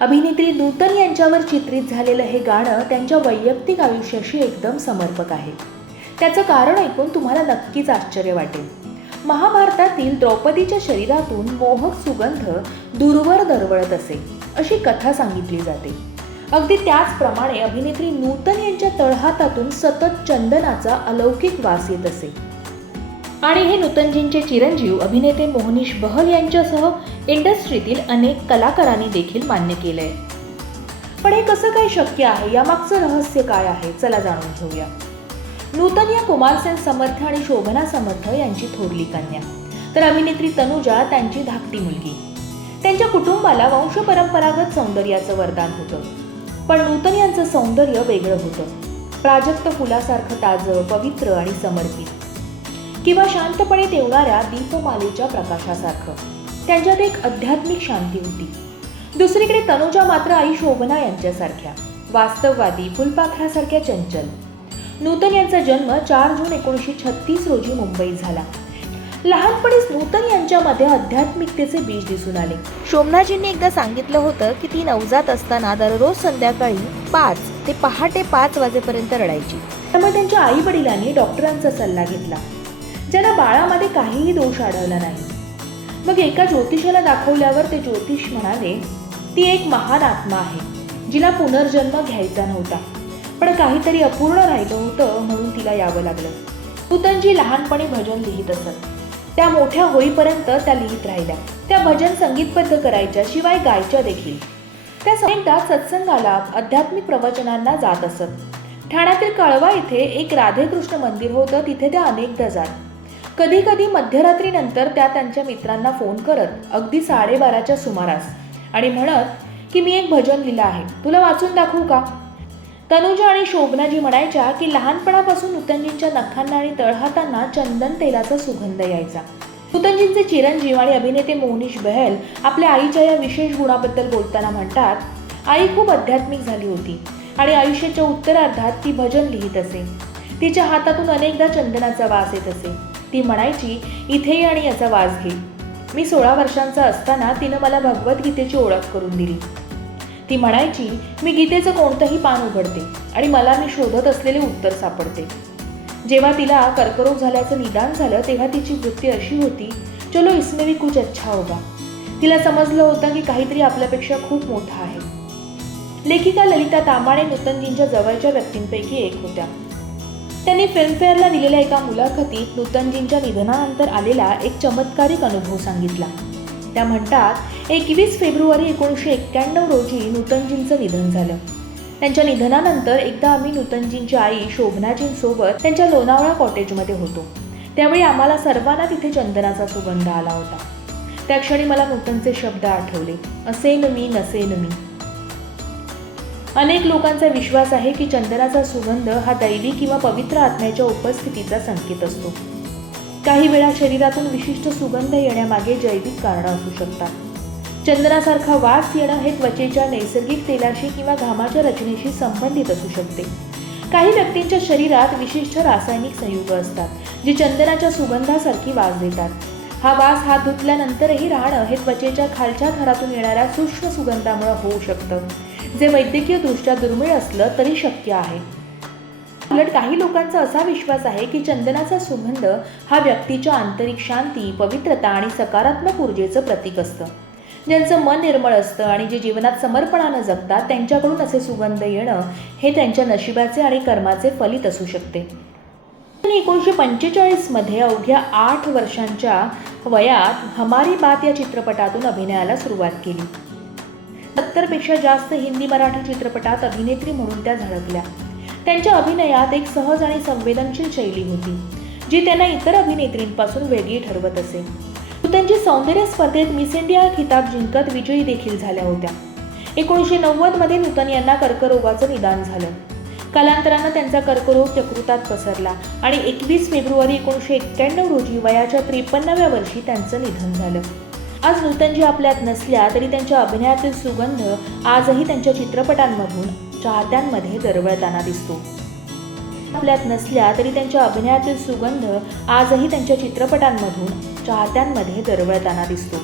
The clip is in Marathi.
अभिनेत्री नूतन यांच्यावर चित्रित झालेलं हे गाणं त्यांच्या वैयक्तिक आयुष्याशी एकदम समर्पक आहे. त्याचं कारण ऐकून तुम्हाला नक्कीच आश्चर्य वाटेल. महाभारतातील द्रौपदीच्या शरीरातून मोहक सुगंध दूरवर दरवळत असे अशी कथा सांगितली जाते. अगदी त्याचप्रमाणे अभिनेत्री नूतन यांच्या तळहातातून सतत चंदनाचा अलौकिक वास येत असे. आणि हे नूतनजींचे चिरंजीव अभिनेते मोहनीश बहल यांच्यासह इंडस्ट्रीतील अनेक कलाकारांनी देखील मान्य केलंय. पण हे कसं काय शक्य आहे? यामागचं रहस्य काय आहे? चला जाणून घेऊया. नूतन या कुमारसेन समर्थ आणि शोभना समर्थ यांची थोरली कन्या. तर अभिनेत्री तनुजा त्यांची धाकटी मुलगी. त्यांच्या कुटुंबाला वंश परंपरागत सौंदर्याचं वरदान होतं. पण नूतन यांचं सौंदर्य वेगळं होतं. प्राजक्त फुलासारखं ताजं पवित्र आणि समर्पित. किंवा शांतपणे तेवणाऱ्या दीपमालेच्या प्रकाशासारखं. त्यांच्यात एक आध्यात्मिक शांती होती. दुसरीकडे तनुजा मात्र आई शोभना यांच्यासारख्या वास्तववादी फुलपाखरासारख्या चंचल. नूतन यांचा जन्म चार जून एकोणीसशे छत्तीस रोजी मुंबईत झाला. लहानपणीच नूतन यांच्यामध्ये आध्यात्मिकतेचे बीज दिसून आले. शोभनाजींनी एकदा सांगितलं होतं की ती नवजात असताना दररोज संध्याकाळी पाच ते पहाटे पाच वाजेपर्यंत रडायची. त्यामुळे त्यांच्या आई वडिलांनी डॉक्टरांचा सल्ला घेतला. ज्यांना बाळामध्ये काहीही दोष आढळला नाही. मग एका ज्योतिषाला दाखवल्यावर ते ज्योतिष म्हणाले ती एक महान आत्मा आहे जिला पुनर्जन्म घ्यायचा नव्हता. पण काहीतरी अपूर्ण राहिलं होतं म्हणून तिला यावं लागलं. पुतनजी लहानपणी भजन लिहित असत. त्या मोठ्या होईपर्यंत त्या लिहित राहिल्या. त्या भजन संगीतबद्ध करायच्या शिवाय गायच्या देखील. त्या अनेकदा सत्संगाला आध्यात्मिक प्रवचनांना जात असत. ठाण्यातील कळवा इथे एक राधेकृष्ण मंदिर होतं तिथे त्या अनेकदा जात. कधी कधी मध्यरात्रीनंतर त्या त्यांच्या मित्रांना फोन करत अगदी साडेबाराच्या सुमारास आणि म्हणत की मी एक भजन लिहिलं आहे. तुला वाचून दाखवू का? तनुजा आणि शोभनाजी म्हणायच्या की लहानपणापासून नूतनजींच्या नखांना आणि तळहातांना चंदन तेलाचा सुगंध यायचा. नूतनजींचे चिरंजीव आणि अभिनेते मोहनीश बहल आपल्या आईच्या या विशेष गुणाबद्दल बोलताना म्हणतात आई खूप आध्यात्मिक झाली होती आणि आयुष्याच्या उत्तरार्धात ती भजन लिहित असे. तिच्या हातातून अनेकदा चंदनाचा वास येत असे. ती म्हणायची इथे आणि याचा वास घे. मी सोळा वर्षांचा असताना तिनं मला भगवद्गीतेची ओळख करून दिली. ती म्हणायची मी गीतेचं कोणतंही पान उघडते आणि मला मी शोधत असलेले उत्तर सापडते. जेव्हा तिला कर्करोग झाल्याचं निदान झालं तेव्हा तिची वृत्ती अशी होती चलो इसमें भी कुछ अच्छा होगा. तिला समजलं होतं की काहीतरी आपल्यापेक्षा खूप मोठा आहे. लेखिका ललिता तांबाणे नूतनजींच्या जवळच्या व्यक्तींपैकी एक होत्या. त्यांनी फिल्मफेअरला दिलेल्या एका मुलाखतीत नूतनजींच्या निधनानंतर आलेला एक चमत्कारिक अनुभव सांगितला. त्या म्हणतात एकवीस फेब्रुवारी एकोणीसशे एक्क्याण्णव रोजी नूतनजींचं निधन झालं. त्यांच्या निधनानंतर एकदा आम्ही नूतनजींची आई शोभनाजींसोबत त्यांच्या लोणावळा कॉटेजमध्ये होतो. त्यावेळी आम्हाला सर्वांना तिथे चंदनाचा सुगंध आला होता. त्या क्षणी मला नूतनचे शब्द आठवले. असेन मी नसेन मी. अनेक लोकांचा विश्वास आहे की चंदनाचा सुगंध हा दैवी किंवा पवित्र आत्म्याच्या उपस्थितीचा संकेत असतो. काही वेळा शरीरातून विशिष्ट सुगंध येण्यामागे जैविक कारणं असू शकतात. चंदनासारखा वास येणं हे त्वचेच्या नैसर्गिक तेलाशी किंवा घामाच्या रचनेशी संबंधित असू शकते. काही व्यक्तींच्या शरीरात विशिष्ट रासायनिक संयुग असतात जी चंदनाच्या सुगंधासारखी वास देतात. हा वास हात धुतल्यानंतरही राहणं हे त्वचेच्या खालच्या थरातून येणाऱ्या सूक्ष्म सुगंधामुळे होऊ शकतं. जे वैद्यकीय दृष्ट्या दुर्मिळ असलं तरी शक्य आहे. उलट काही लोकांचा असा विश्वास आहे की चंदनाचा सुगंध हा व्यक्तीच्या आंतरिक शांती पवित्रता आणि सकारात्मक ऊर्जेचं प्रतीक असतं. ज्यांचं मन निर्मळ असतं आणि जे जीवनात समर्पणानं जगतात त्यांच्याकडून असे सुगंध येणं हे त्यांच्या नशिबाचे आणि कर्माचे फलित असू शकते. त्यांनी एकोणीसशे पंचेचाळीसमध्ये अवघ्या आठ वर्षांच्या वयात हमारी बात या चित्रपटातून अभिनयाला सुरुवात केली. सत्तरपेक्षा जास्त हिंदी मराठी चित्रपटात अभिनेत्री म्हणून त्या झळकल्या. त्यांच्या अभिनयात एक सहज आणि संवेदनशील शैली होती जी त्यांना इतर अभिनेत्रींपासून वेगळी ठरवत असे. त्यांची सौंदर्य स्पर्धेत मिस इंडिया खिताब जिंकत विजयी देखील झाल्या होत्या. एकोणीसशे नव्वदमध्ये नूतन यांना कर्करोगाचं निदान झालं. कालांतरानं त्यांचा कर्करोग यकृतात पसरला आणि एकवीस फेब्रुवारी एकोणीसशे एक्क्याण्णव रोजी वयाच्या त्रेपन्नाव्या वर्षी त्यांचं निधन झालं. आज नूतनजी आपल्यात नसल्या तरी त्यांच्या अभिनयातील सुगंध आजही त्यांच्या चित्रपटांमधून चाहत्यांमध्ये दरवळताना दिसतो. आपल्यात नसल्या तरी त्यांच्या अभिनयातील सुगंध आजही त्यांच्या चित्रपटांमधून चाहत्यांमध्ये दरवळताना दिसतो.